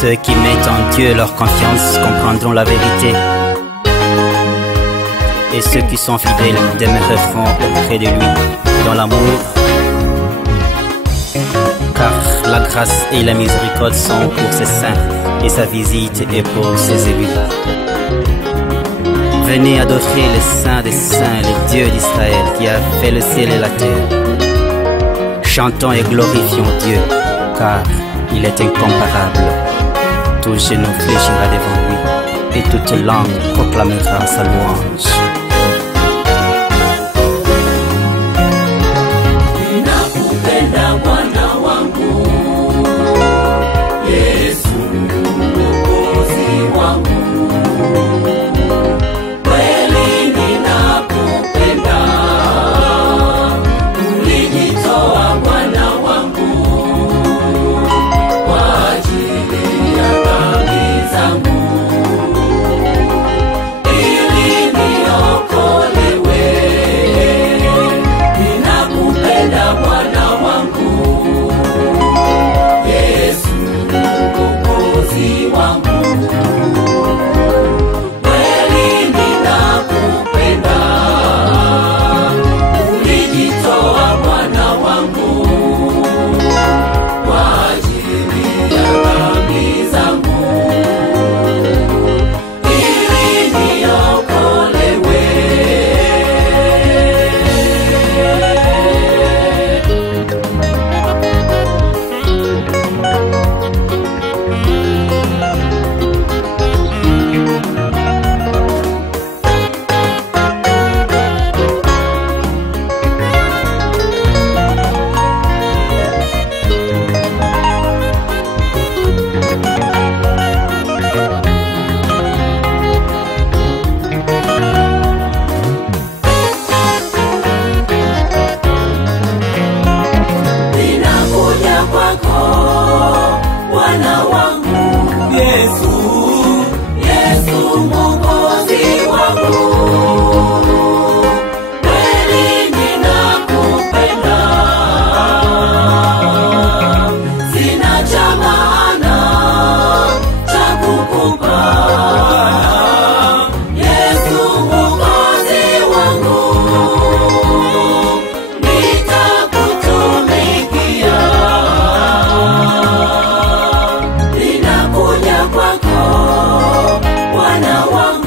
Ceux qui mettent en Dieu leur confiance comprendront la vérité. Et ceux qui sont fidèles demeureront auprès de lui dans l'amour. Car la grâce et la miséricorde sont pour ses saints et sa visite est pour ses élus. Venez adorer le Saint des Saints, le Dieu d'Israël qui a fait le ciel et la terre. Chantons et glorifions Dieu, car il est incomparable. Tout genou fléchira devant lui, et toute langue proclamera sa louange. Ninakupenda Bwana wangu, Yesu Mwokozi wangu. Kweli ninakupenda, ulijitoa Bwana wangu kwa ajili ya dhambi zangu, ili niokolewe. Ninakupenda Bwana wangu, Yesu Mwokozi wangu. Kweli ninakupenda, ulijitoa Bwana wangu kwa ajili ya dhambi zangu, ili niokolewe. Ninakuja kwako Bwana wangu, Yesu, Yesu Mwokozi wangu. Kweli ninakupenda, sina cha maana cha kukupa. Yesu Mwokozi wangu, nitakutumikia. Ninakuja kwako Bwana wangu,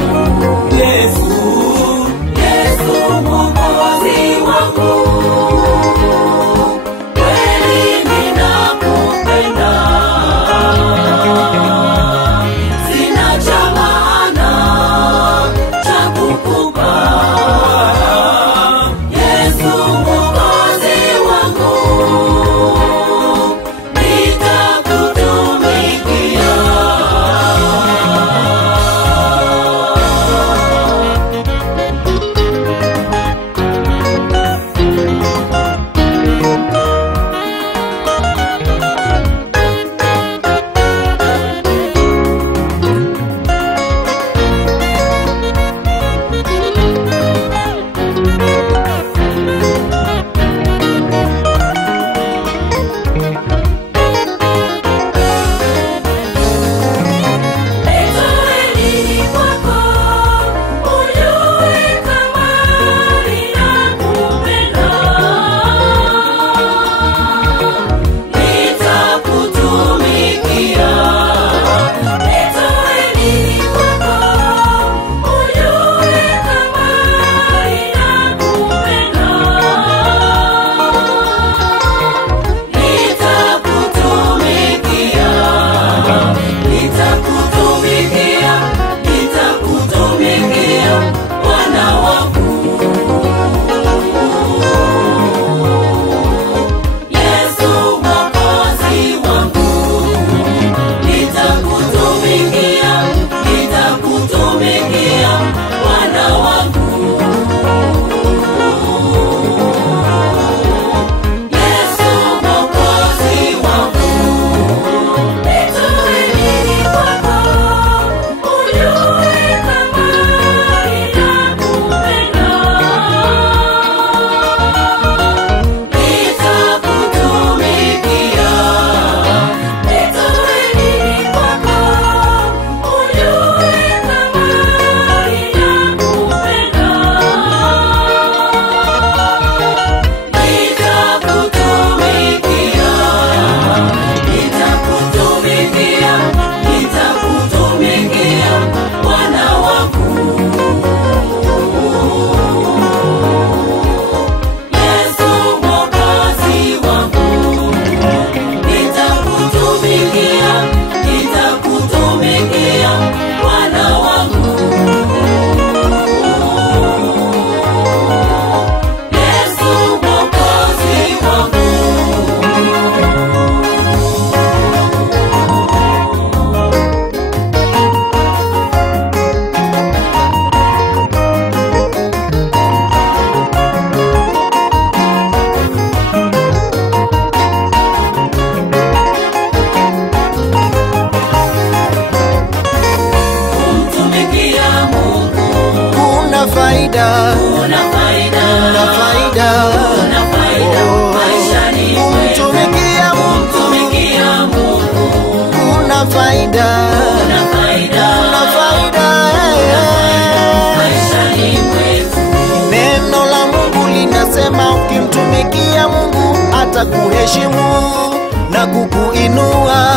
atakuheshimu na kukuinua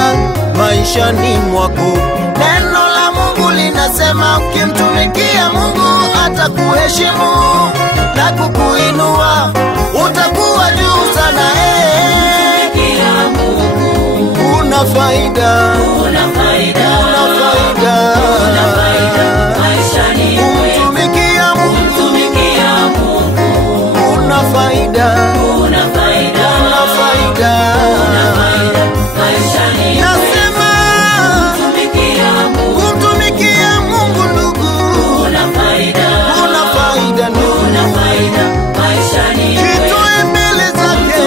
maishani mwako. Neno la Mungu linasema ukimtumikia Mungu atakuheshimu na kukuinua, utakuwa juu sana. Una faida, una faida, una faida, una faida maishani mwetu. Kumtumikia Mungu, una faida, una faida, una faida, una faida maishani mwetu. Nasema kumtumikia Mungu ndugu, una faida, una faida, una faida maishani mwetu. Jitoe mbele zake,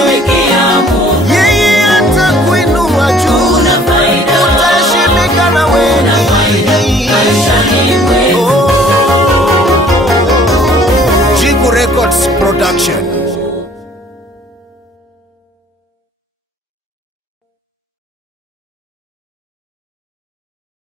yeye atakuinua juu, utaheshimika na wengi. Jiku Records Production.